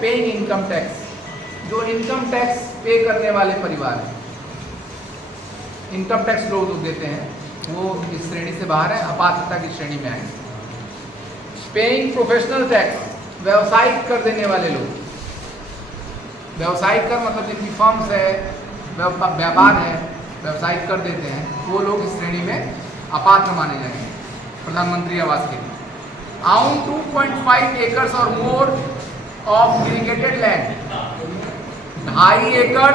Paying income tax, जो income tax पे करने वाले परिवार हैं, इनकम टैक्स लोग देते हैं वो इस श्रेणी से बाहर है, अपात्रता की श्रेणी में आएंगे। पेइंग प्रोफेशनल टैक्स, व्यवसायिक कर देने वाले लोग, व्यवसायिक कर मतलब जिनकी फर्म्स है, व्यापार है, व्यवसायिक कर देते हैं, वो लोग इस श्रेणी में अपात्र माने जाएंगे प्रधानमंत्री आवास के लिए। आउन 2.5 एकड़ और मोर ऑफ इरिगेटेड लैंड, 2.5 एकड़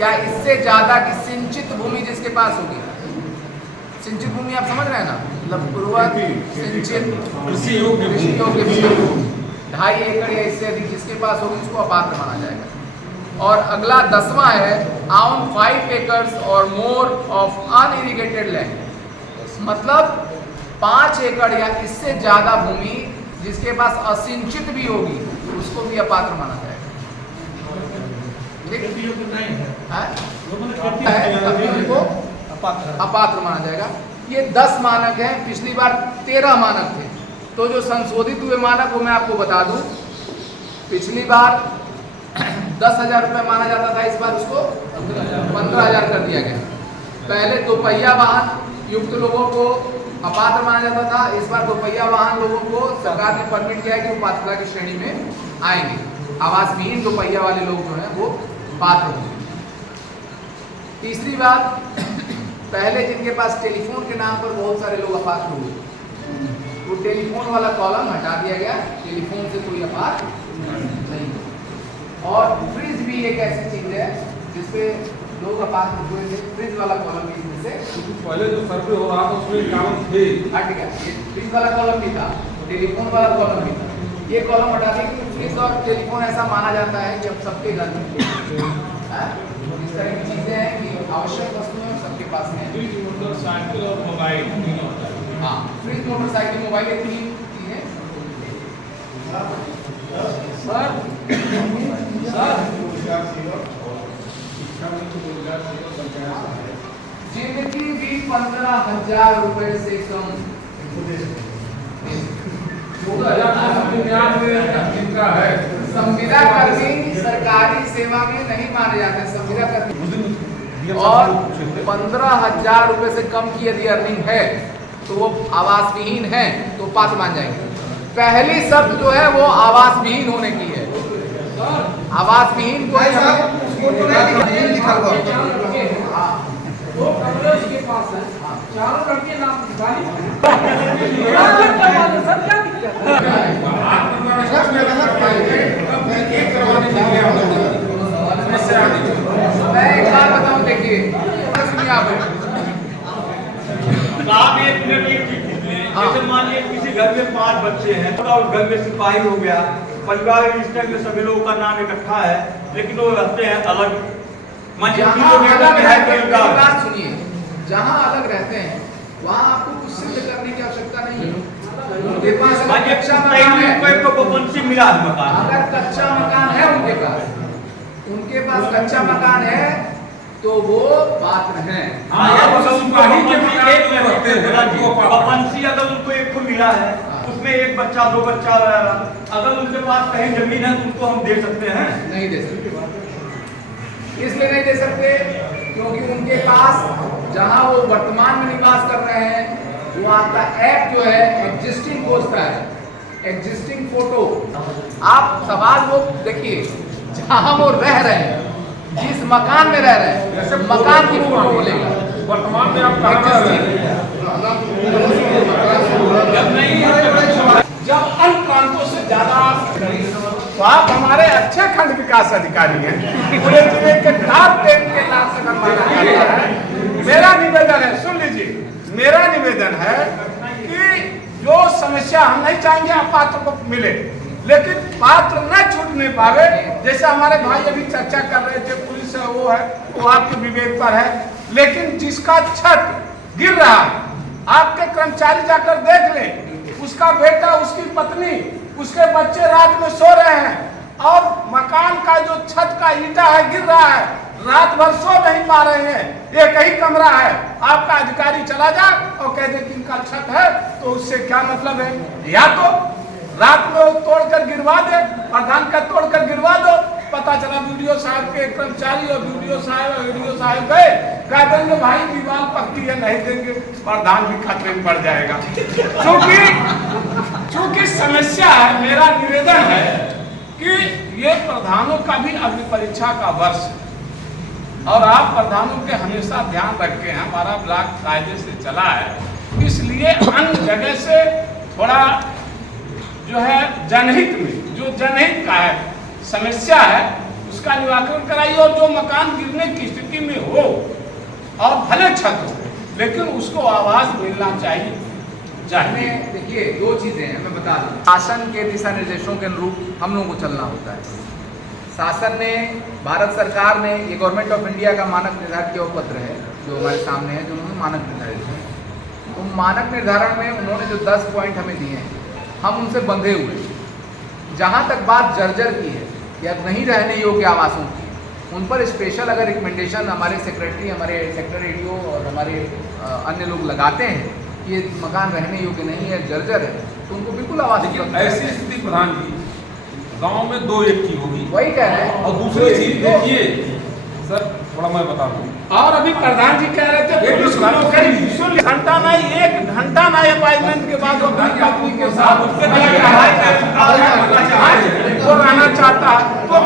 या इससे ज्यादा की सिंचित भूमि जिसके पास होगी, सिंचित भूमि आप समझ रहे हैं ना, मतलब उर्वर सिंचित कृषि योग्य भूमि, 2.5 एकड़ या इससे अधिक जिसके पास होगी उसको अपात्र माना जाएगा। और अगला 10वां है आउन 5 एकड़ और मोर ऑफ अनइरिगेटेड लैंड, मतलब 5 एकड़ या इससे ज्यादा भूमि जिसके पास असिंचित भी होगी उसको भी अपात्र माना जाएगा। अपात्र माना जाएगा। ये 10 मानक हैं, पिछली बार 13 मानक थे, तो जो संशोधित हुए मानक वो मैं आपको बता दूं। पिछली बार 10,000 रुपये माना जाता था, इस बार उसको 15,000 कर दिया गया। पहले 2 पहिया वाहन युक्त लोगों को अपात्र माना जाता था, इस बार 2 पहिया वाहन लोगों को सरकार ने परमिट किया है कि वो पात्रता की श्रेणी में आएंगे। आवास विहीन 2 पहिया वाले लोग जो हैं वो पात्र होंगे। तीसरी बात, पहले जिनके पास टेलीफोन के नाम पर बहुत सारे लोग अपात्र हुए, वो टेलीफोन वाला कॉलम हटा दिया गया, टेलीफोन से कोई अपात्र नहीं। और फ्रिज भी एक ऐसी चीज है जिसपे लोग अपात्र हुए थे, फ्रिज वाला कॉलम भी इसमें से पहले जो सर्वे हो रहा था उसमें कॉलम थे, हट गया। ये फ्रिज वाला कॉलम भी था, टेलीफोन वाला कॉलम भी था, ये कॉलम हटा दिया कि फ्रिज और टेलीफोन ऐसा माना जाता है कि अब सबके घर में इस तरह की चीजें हैं कि आवश्यक वस्तुएं सबके पास में। फ्रिज, मोटरसाइकिल और मोबाइल तीनों होता है। हाँ, फ्रिज, मोटरसाइकिल, मोबाइल, ये 3 चीजें। जिनकी भी 15,000 रुपए से कम जिनका है, संविदा कर्मी सरकारी सेवा में नहीं माने जाते, संविदा कर्मी। और 15,000 रुपए से कम की यदि अर्निंग है तो वो आवास विहीन है तो पात्र मान जाएंगे। पहली शर्त जो है वो आवास विहीन होने की है। आवास विहीन को चारों लड़के नाम मैं एक बात बताऊं, देखिए जैसे मान लीजिए किसी घर में 5 बच्चे हैं, थोड़ा उस घर में सिपाही हो गया, परिवार रजिस्टर में सभी लोगों का नाम इकट्ठा है, लेकिन वो रहते हैं अलग। सुनिए, जहाँ अलग रहते हैं वहाँ आपको कुछ सिद्ध करने की आवश्यकता नहीं है। उनके पास कच्चा मकान है, मिला है मकान, अगर कच्चा मकान है उनके पास कच्चा मकान है तो वो पात्र हैं। अगर उनको एक को मिला है उसमें 1 बच्चा 2 बच्चा रहेगा, अगर उनके पास कहीं जमीन है तो उनको हम दे सकते हैं? नहीं दे सकते। इसलिए नहीं दे सकते क्योंकि उनके पास जहां वो वर्तमान में निवास कर रहे हैं वो आपका एक्ट जो है एग्जिस्टिंग खोजता है, एग्जिस्टिंग फोटो। आप सवाल वो देखिए, जहां वो रह रहे हैं, जिस मकान में रह रहे हैं, मकान की फोटो बोलेगा। वर्तमान में आप कहाँ रह रहे हैं? जब अन्य प्रांतों से ज्यादा तो आप हमारे अच्छे खंड विकास अधिकारी हैं, पूरे जिले के टॉप 10 के नाम से माना जाता है। मेरा निवेदन है, सुन लीजिए, मेरा निवेदन है कि जो समस्या हम नहीं चाहेंगे अपात्र को मिले, लेकिन पात्र न छूटने पावे। जैसे हमारे भाई अभी चर्चा कर रहे थे, पुलिस वो है, वो आपके विवेक पर है, लेकिन जिसका छत गिर रहा है, आपके कर्मचारी जाकर देख ले, उसका बेटा, उसकी पत्नी, उसके बच्चे रात में सो रहे हैं और मकान का जो छत का ईंटा है गिर रहा है, रात भर सो नहीं पा रहे हैं, एक ही कमरा है। आपका अधिकारी चला जा और कह दे कि इनका छत है, तो उससे क्या मतलब है? या तो रात में वो तोड़कर गिरवा दे, प्रधान का तोड़कर गिरवा पता चला वीडियो साहब के कर्मचारी और वीडियो साहब गए, कह देंगे भाई दीवार पक्की है, नहीं देंगे, प्रधान भी खतरे में पड़ जाएगा। क्योंकि समस्या है, मेरा निवेदन है कि ये प्रधानों का भी अग्नि परीक्षा का वर्ष है और आप प्रधानों के हमेशा ध्यान रखे हैं। हमारा ब्लॉक कायदे से चला है, इसलिए अन्य जगह से थोड़ा जो है जनहित में, जो जनहित का है समस्या है उसका निराकरण कराइए, और जो मकान गिरने की स्थिति में हो और भले छत हो लेकिन उसको आवाज मिलना चाहिए। हमें देखिए दो चीजें हैं, मैं बता दूं। शासन के दिशा निर्देशों के अनुरूप हम लोगों को चलना होता है। शासन ने, भारत सरकार ने, ये गवर्नमेंट ऑफ इंडिया का मानक निर्धारित किया हुआ पत्र है जो हमारे सामने है, जो उन्होंने मानक निर्धारित है। तो मानक निर्धारण में उन्होंने जो 10 पॉइंट हमें दिए हैं, हम उनसे बंधे हुए हैं। जहाँ तक बात जर्जर की है या नहीं रहने योग्य आवासों की, उन पर स्पेशल अगर रिकमेंडेशन हमारे सेक्रेटरी, हमारे सेक्टर एडीओ और हमारे अन्य लोग लगाते हैं कि ये मकान रहने योग्य नहीं है, जर्जर है, तो उनको बिल्कुल आवास। लेकिन ऐसी स्थिति प्रधान जी गांव में 2 एक की होगी, वही कह रहे हैं। और दूसरी चीज देखिए सर, थोड़ा मैं बता दूं, और अभी प्रधान जी कह रहे थे पुलिस की नौकरी घंटा नहीं, 1 घंटा नहीं अपॉइंटमेंट के बाद वो अपनी पत्नी के साथ वो रहना चाहता है, तो